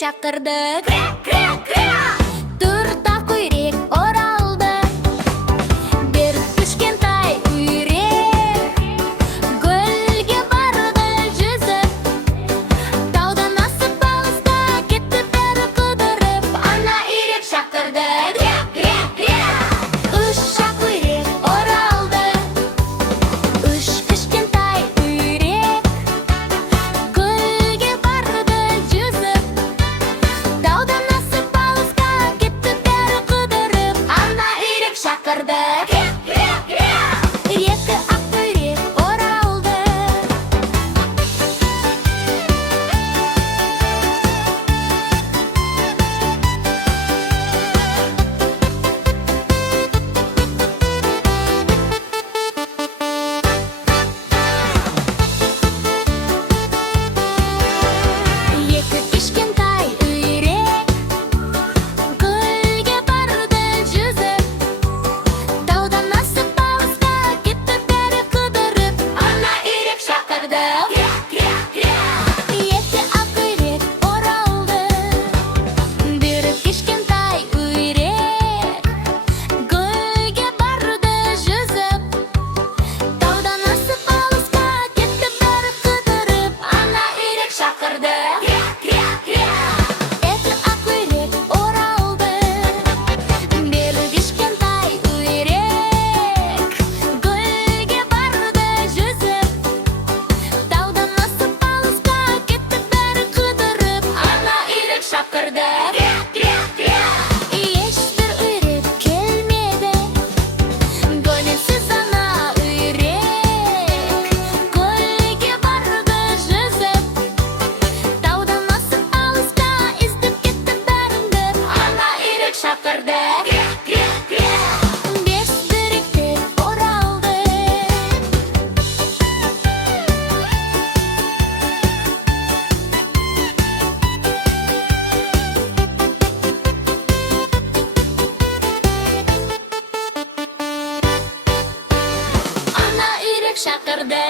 шақырды. Төрт көйрек оралды. Бір кішкентай үйрек гүлге барды жүзіп. Таудан асып алысқа кетті бәрі қыдырып. Ана үйрек шақырды. Үш көйрек оралды. Үш кішкентай үйрек гүлге барды жүзіп. Таудан асып алысқа кетті бәрі қыдырып. Ана үйрек шақырды. Екі көйрек оралды. Екі кішкентай үйрек гүлге барды жүзіп. Таудан асып алысқа кетті бәрі қыдырып. Ана үйрек шақырды. Екі көйрек оралды. Бір кішкентай үйрек гүлге барды жүзіп. Таудан асып алысқа кетті бәрі қыдырып. Ана үйрек шақырды. Екі көйрек оралды. Бір кішкентай үйрек гүлге барды жүзіп. Таудан асып алысқа кетті бәрі қыдырып. Ана үйрек шақырды. Ешбір үйрек келмеді. Көңілсіз ана үйрек гүлге барды жүзіп. Таудан асып алысқа іздеп кетті бәріңді. Ана үйрек шақырды. Бес бүректер оралды. Ана үйрек шақырды.